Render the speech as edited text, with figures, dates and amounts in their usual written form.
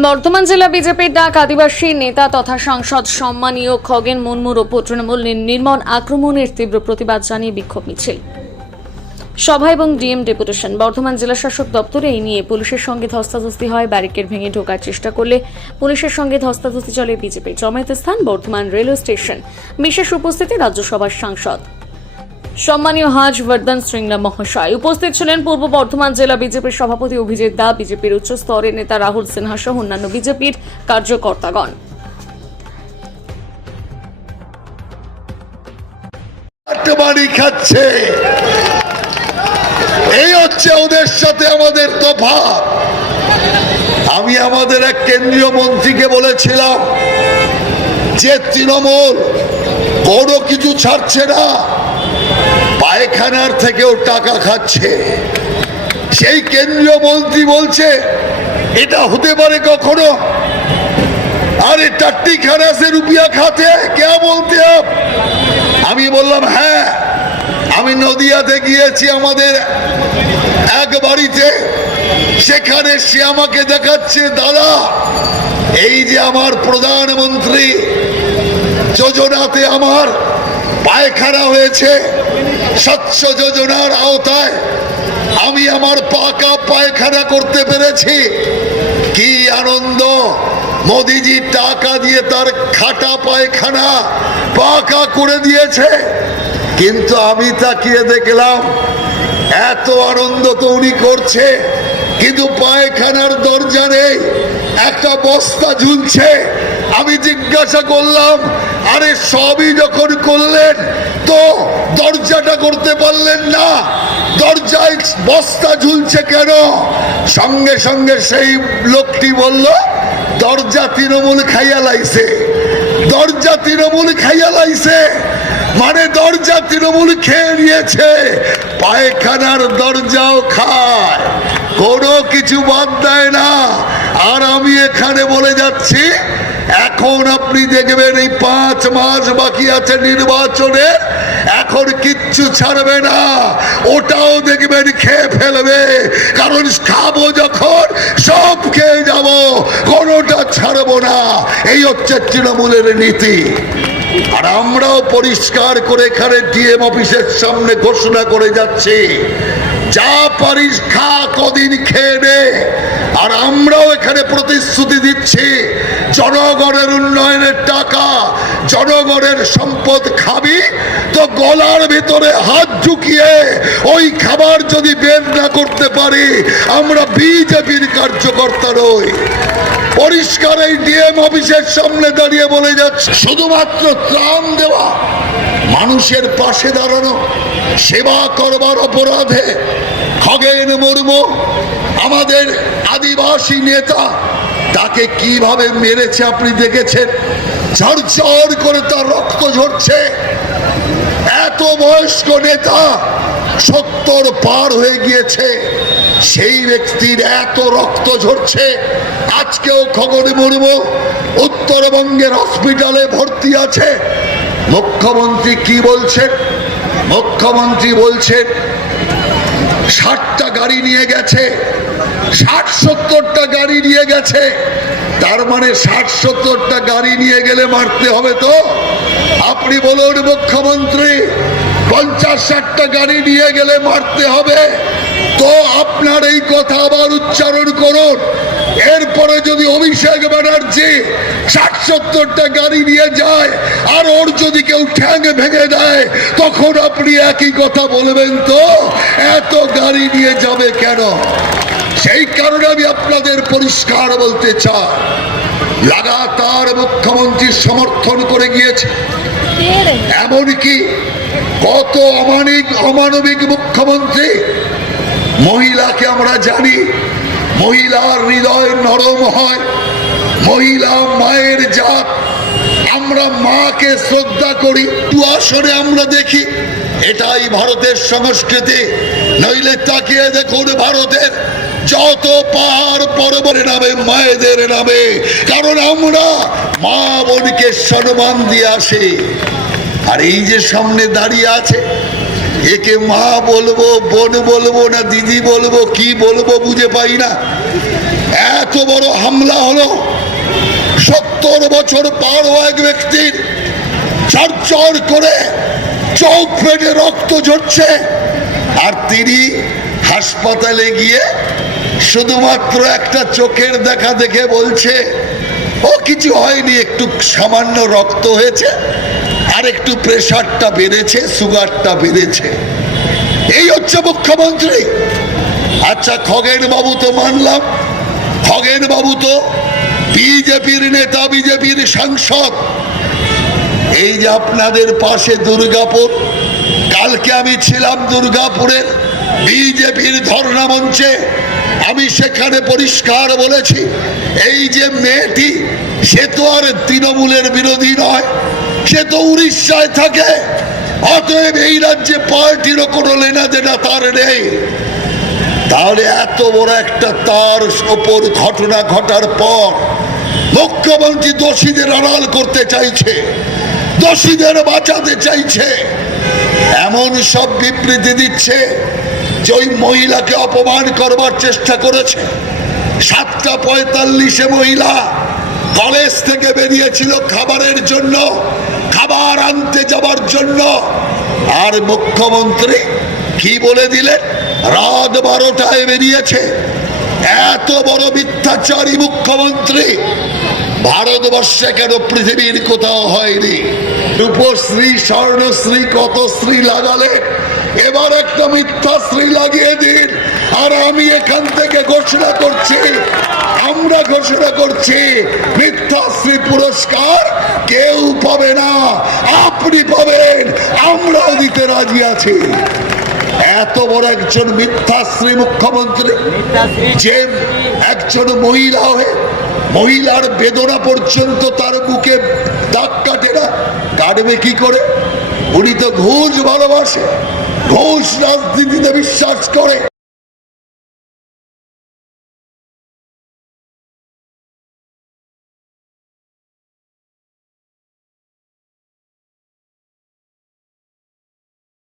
বর্ধমান জেলা বিজেপির ডাক আদিবাসী নেতা তথা সাংসদ সম্মানীয় খগেন মুর্মুর ওপর তৃণমূল নির্মম আক্রমণের তীব্র প্রতিবাদ জানিয়ে বিক্ষোভ মিছিল সভা এবং ডিএম ডেপুটেশন। বর্ধমান জেলা শাসক দপ্তরে এই নিয়ে পুলিশের সঙ্গে ধস্তাধস্তি হয়। ব্যারিকেড ভেঙে ঢোকার চেষ্টা করলে পুলিশের সঙ্গে ধস্তাধস্তি চলে বিজেপি। জমায়েতের স্থান বর্ধমান রেলওয়ে স্টেশন। বিশেষ উপস্থিতি রাজ্যসভার সাংসদ সম্মানীয় হাজ বর্ধন শ্রীংলা মহাশয়। উপস্থিত ছিলেন পূর্ব বর্ধমান জেলা বিজেপির সভাপতি অভিজিৎ দা, বিজেপির উচ্চ স্তরের নেতা রাহুল সিনহা সহ অন্যান্য বিজেপির কার্যকর্তাগণ। খাচ্ছে, এই হচ্ছে ওদের সাথে আমাদের তফাৎ। আমি আমাদের এক কেন্দ্রীয় মন্ত্রীকে বলেছিলাম যে তৃণমূল কোনো কিছু ছাড়ছে না, পায়খানার থেকেও টাকা খাচ্ছে। সেই কেন্দ্রীয় মন্ত্রী বলছে এটা হতে পারে কখনো? আরে টাট্টি খানা সে রুপিয়া খাতে কে বলতে আপ? আমি বললাম হ্যাঁ, আমি নদিয়াতে গিয়েছি আমাদের এক বাড়িতে, সেখানে সে আমাকে দেখাচ্ছে দাদা এই যে আমার প্রধানমন্ত্রী যোজনাতে আমার পায়খানা হয়েছে, স্বচ্ছ যোজনার আওতায় আমি আমার পাকা পায়খানা করতে পেরেছি। কি আনন্দ! মোদিজি টাকা দিয়ে তার খাটা পায়খানা পাকা করে দিয়েছে। কিন্তু আমি তাকিয়ে দেখলাম এত আনন্দ তো উনি করছে, কিন্তু পায়খানার দরজা নেই, একটা বস্তা ঝুলছে। আমি জিজ্ঞাসা করলাম আরে সবই যখন করলেন তো দরজাটা করতে পারলেন না, দরজায় বস্তা ঝুলছে কেন? সঙ্গে সঙ্গে সেই লোকটি বলল দরজা তৃণমূল খাইয়া লাইছে, দরজা তৃণমূল খাইয়া লাইছে। মানে দরজা তৃণমূল খেয়ে নিয়েছে, পায়খানার দরজাও খায়, কোনো কিছু বাদ দেয় না। আর আমি এখানে বলে যাচ্ছি এখন আপনি দেখবেন এই 5 মাস বাকি আছে নির্বাচনে, এখন কিচ্ছু ছাড়বে না, ওটাও দেখবেন খেয়ে ফেলবে। কারণ খাবো যখন সব খেয়ে যাব, কোনোটা ছাড়বো না। এই হচ্ছে তৃণমূলের নীতি। আর আমরাও পরিষ্কার করে এখানে ডিএম অফিসের সামনে ঘোষণা করে যাচ্ছি যা পারিস খা, কদিন খেয়ে নে। আর আমরাও এখানে প্রতিশ্রুতি দিচ্ছি জনগণের উন্নয়নের টাকা, জনগণের সম্পদ খাবি তো গলার ভিতরে হাত ঢুকিয়ে ওই খাবার যদি বের না করতে পারি আমরা বিজেপির কার্যকর্তা নই। পরিষ্কার এই ডিএম অফিসের সামনে দাঁড়িয়ে বলে যাচ্ছে শুধুমাত্র ত্রাণ দেওয়া, মানুষের পাশে দাঁড়ানো, সেবা করবার অপরাধে খগেন মুর্মু আমাদের আদিবাসী নেতা, তাকে কিভাবে মেরেছে আপনি দেখেছেন। ঝরঝর করে তার রক্ত ঝরছে। এত বয়স্ক নেতা, 70 পার হয়ে গিয়েছে, সেই ব্যক্তির এত রক্ত ঝরছে। আজকেও খগেন মুর্মু উত্তরবঙ্গের হসপিটালে ভর্তি আছে। মুখ্যমন্ত্রী কি বলছেন? মুখ্যমন্ত্রী বলছেন 60টা গাড়ি নিয়ে গেছে, 60-70টা গাড়ি নিয়ে গেছে। তার মানে 60-70টা গাড়ি নিয়ে গেলে মারতে হবে তো? আপনি বলুন মুখ্যমন্ত্রী, 50-60টা গাড়ি নিয়ে গেলে মারতে হবে তো? আপনার এই কথা আবার উচ্চারণ করুন। এরপরে যদি অভিষেক ব্যানার্জি 60-70টা গাড়ি নিয়ে যায় আর ওর যদি কেউ ঠ্যাং ভেঙে দেয় তখন আপনি একই কথা বলবেন তো? এত গাড়ি নিয়ে যাবে কেন? সেই কারণে আমি আপনাদের পরিষ্কার বলতে চাই, লাগাতার মুখ্যমন্ত্রীর সমর্থন করে গিয়েছে। এমনকি কত অমানবিক মুখ্যমন্ত্রী। মহিলাকে আমরা জানি, মহিলার হৃদয় নরম হয়, মহিলা মায়ের জাত। আমরা মাকে শ্রদ্ধা করি, আসরে আমরা দেখি এটাই ভারতের সংস্কৃতি। নইলে তাকিয়ে দেখুন ভারতের যত পাহাড় পর্বতের নামে মায়েদের নামে, কারণ আমরা মা বোনকে সম্মান দিয়ে আসি। আর এই যে সামনে দাঁড়িয়ে আছে, একে মা বলবো, বোন বলবো না দিদি বলবো, কি বলবো বুঝে পাই না। এত বড় হামলা হলো, 70 বছর পার হওয়া এক ব্যক্তির চরচর করে চোখ ফেটে রক্ত ঝরছে, আর তিনি হাসপাতালে গিয়ে শুধুমাত্র একটা চোখের দেখা দেখে বলছে ও কিছু হয়নি, একটু সামান্য রক্ত হয়েছে আর একটু প্রেশারটা বেড়েছে, সুগারটা বেড়েছে। এই হচ্ছে মুখ্যমন্ত্রী। আচ্ছা, খগেন বাবু তো মানলাম, খগেন বাবু তো বিজেপির নেতা, বিজেপির সাংসদ। এই যে আপনাদের পাশে দুর্গাপুর, কালকে আমি ছিলাম দুর্গাপুরের বিজেপির ধর্ণা মঞ্চে, আমি সেখানে পরিষ্কার বলেছি এই যে মেয়েটি, সে তো আর তৃণমূলের বিরোধী নয়, সে তো উড়িষ্যায় থাকে, অতএব এই রাজ্যে পার্টিরও কোনো লেনাদেনা তার নেই। তাহলে এত বড় একটা তার ওপর ঘটনা ঘটার পর মুখ্যমন্ত্রী দোষীদের আড়াল করতে চাইছে, দোষীদের বাঁচাতে চাইছে, এমন সব বিবৃতি দিচ্ছে যে ওই মহিলাকে অপমান করবার চেষ্টা করেছে। 7:45 মহিলা কলেজ থেকে বেরিয়েছিল খাবারের জন্য, খাবার আনতে যাবার জন্য, আর মুখ্যমন্ত্রী কি বলে দিলেন, রাত 12টায় বেরিয়েছে। এত বড় মিথ্যাচারী মুখ্যমন্ত্রী ভারতবর্ষে কেন, পৃথিবীর কোথাও হয়নি। রূপশ্রী, স্বর্ণশ্রী, কত শ্রী লাগালে, এবার একটা মিথ্যাশ্রী লাগিয়ে দিন। আর আমি এখান থেকে ঘোষণা করছি, আমরা ঘোষণা করছি, মিথ্যাশ্রী পুরস্কার কেউ পাবে না, আপনি পাবেন, আমরাও দিতে রাজি আছি। এত বড় একজন মিথ্যাশ্রী মুখ্যমন্ত্রী, যে একজন মহিলা হয়ে মহিলার বেদনা পর্যন্ত তার বুকে দাগ কাটে না, কাটবে কি করে? উনি তো ঘুষ ভালোবাসে, ঘুষ রাজনীতিতে বিশ্বাস করে।